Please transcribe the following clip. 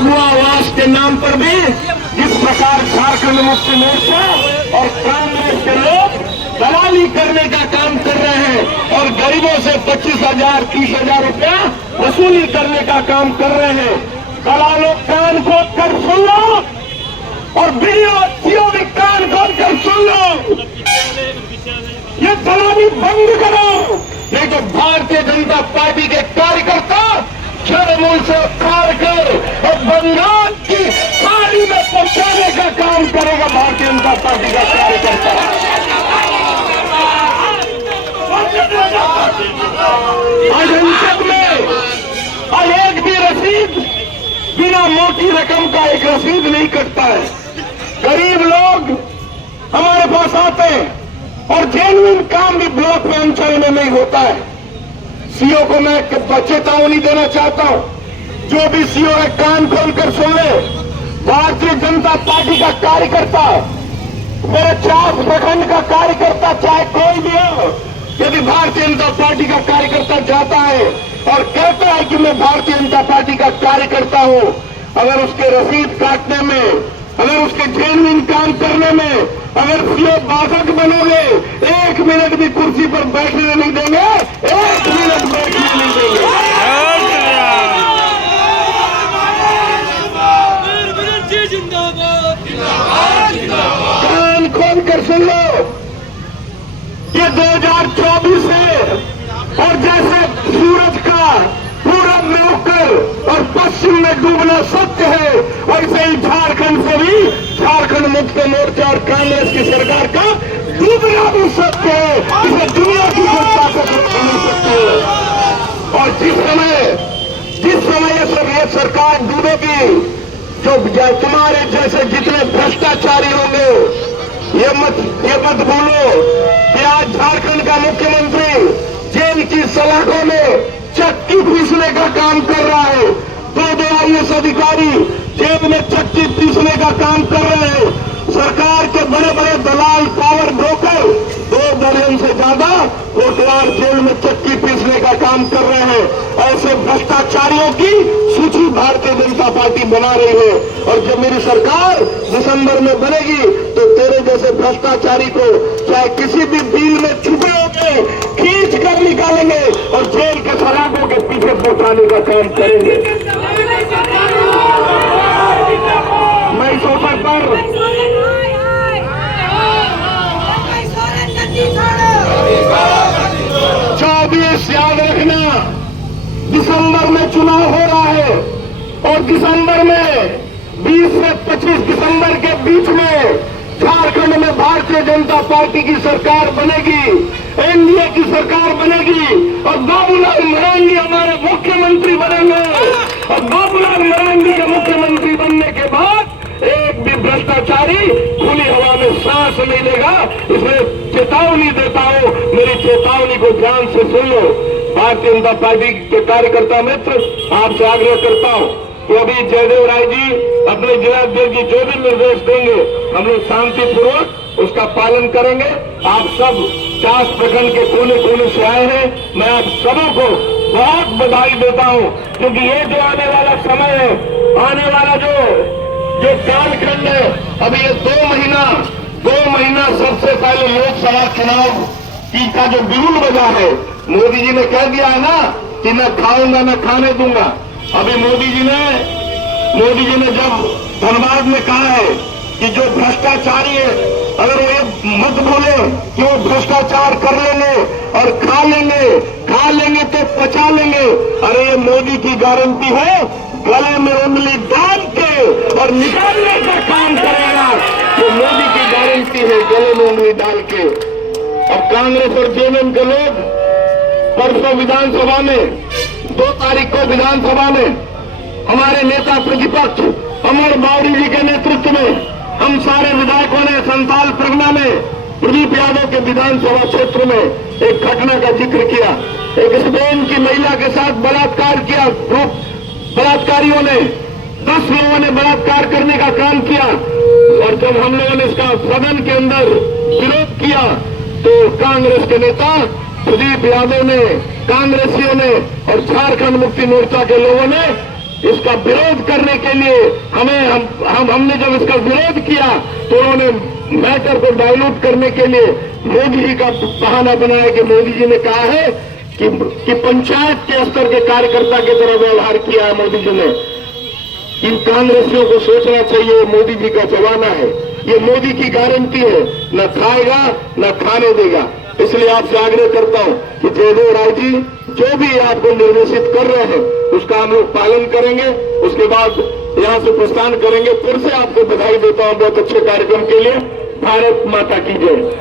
अगुआ आवास के नाम पर भी जिस प्रकार झारखंड मुक्ति मोर्चा और कांग्रेस के लोग दलाली करने का काम कर रहे हैं और गरीबों से 25,000 30,000 रुपया वसूली करने का काम कर रहे हैं। दलालों कान खोल कर सुन लो और वीडियो भी कान खोल कर सुन लो, ये दलाली बंद करो, नहीं तो भारतीय जनता पार्टी के कार्यकर्ता जड़मूल से उखाड़ कर और बंगाल की खाड़ी में पहुंचाने का काम करेगा भारतीय जनता पार्टी का कार्यकर्ता। आज संसद में और एक भी रसीद बिना मोटी रकम का एक रसीद नहीं कटता है। गरीब लोग हमारे पास आते हैं और जेन्युइन काम भी ब्लॉक में अंचल में नहीं होता है। सीओ को मैं चेतावनी देना चाहता हूं, जो भी सीओ है कान खोलकर सुन ले। भारतीय जनता पार्टी का कार्यकर्ता, मेरे 4 प्रखंड का कार्यकर्ता चाहे कोई भी हो, यदि भारतीय जनता पार्टी का कार्यकर्ता जाता है और कहता है कि मैं भारतीय जनता पार्टी का कार्यकर्ता हूं, अगर उसके रसीद काटने में, अगर उसके जेन्युइन काम करने में अगर सीओ बाधक बनोगे, 1 मिनट भी कुर्सी पर बैठने नहीं देंगे, 1 मिनट बैठने नहीं देंगे। कान खोल कर सुन लो, ये 2024 है और जैसे सूरज का पूरब में उगकर और पश्चिम में डूबना सत्य है, वैसे ही झारखंड से भी झारखंड मुक्ति मोर्चा और कांग्रेस की सरकार का डूबना भी सत्य है। इसे दुनिया की कोई ताकत नहीं सकती है। और जिस समय ये सरकार डूबेगी, जो तुम्हारे जैसे जितने भ्रष्टाचारी होंगे, ये मत भूलो कि आज झारखंड का मुख्यमंत्री जेल की सलाखों में चक्की पीसने का काम कर रहा है। 2 IAS अधिकारी जेल में चक्की पीसने का काम कर रहे हैं। सरकार के बड़े बड़े दलाल, पावर ब्रोकर 2 दर्जन से ज्यादा कोटवार जेल में चक्की पीसने का काम कर रहे हैं। ऐसे भ्रष्टाचारियों की सूची भारतीय जनता पार्टी बना रही है और जब मेरी सरकार दिसंबर में बनेगी तो तेरे जैसे भ्रष्टाचारी को चाहे किसी भी बिल में छुपे होंगे खींच कर निकालेंगे और जेल के सलाखों के पीछे पहुंचाने का काम करेंगे। मैं इस अवसर पर 24 याद रखना, दिसंबर में चुनाव हो रहा है और दिसंबर में 20 से 25 दिसंबर के बीच में झारखंड में भारतीय जनता पार्टी की सरकार बनेगी, एनडीए की सरकार बनेगी और बाबूलाल मरांडी हमारे मुख्यमंत्री बनेंगे। और बाबूलाल मरांडी के मुख्यमंत्री बनने के बाद एक भी भ्रष्टाचारी खुली हवा में सांस नहीं लेगा। इसमें चेतावनी देता हूं, मेरी चेतावनी को ध्यान से सुन लो। भारतीय जनता पार्टी के कार्यकर्ता मित्र, आपसे आग्रह करता हूं कि अभी जयदेव राय जी अपने जिलाध्यक्ष जी जो भी निर्देश देंगे हम लोग शांतिपूर्वक उसका पालन करेंगे। आप सब 50 प्रखंड के कोने कोने से आए हैं, मैं आप सबों को बहुत बधाई देता हूं, क्योंकि ये जो आने वाला समय है, आने वाला जो कालखंड है, अभी ये 2 महीना सबसे पहले लोकसभा चुनाव की का जो बिगुल बजा है, मोदी जी ने कह दिया है ना कि न खाऊंगा न खाने दूंगा। अभी मोदी जी ने जब धनबाद में कहा है कि जो भ्रष्टाचारी है, अगर वो ये मत बोले कि वो भ्रष्टाचार कर लेंगे और खा लेंगे तो पचा लेंगे। अरे ये मोदी की गारंटी है, गले में उंगली डाल के और निकालने का काम करेगा। तो मोदी की गारंटी है, गले में उंगली डाल के। और कांग्रेस और जेएमएम के लोग परसों विधानसभा में 2 तारीख को विधानसभा में हमारे नेता प्रतिपक्ष अमर बावरी जी के नेतृत्व में हम सारे विधायकों ने संथाल परगना में प्रदीप यादव के विधानसभा क्षेत्र में एक घटना का जिक्र किया। एक स्पेन की महिला के साथ बलात्कार किया। बलात्कारियों ने 10 लोगों ने बलात्कार करने का काम किया और जब हम लोगों ने इसका सदन के अंदर विरोध किया तो कांग्रेस के नेता प्रदीप यादव ने, कांग्रेसियों ने और झारखंड मुक्ति मोर्चा के लोगों ने इसका विरोध करने के लिए हमने जब इसका विरोध किया तो उन्होंने मैटर को डाइल्यूट करने के लिए मोदी जी का बहाना बनाया कि मोदी जी ने कहा है कि पंचायत के स्तर के कार्यकर्ता की तरह व्यवहार किया है मोदी जी ने। इन कांग्रेसियों को सोचना चाहिए, मोदी जी का जमाना है, ये मोदी की गारंटी है, न खाएगा न खाने देगा। इसलिए आपसे आग्रह करता हूं कि जयदेव राय जी जो भी आपको निर्देशित कर रहे हैं उसका हम लोग पालन करेंगे, उसके बाद यहां से प्रस्थान करेंगे। फिर से आपको बधाई देता हूं बहुत अच्छे कार्यक्रम के लिए। भारत माता की जय।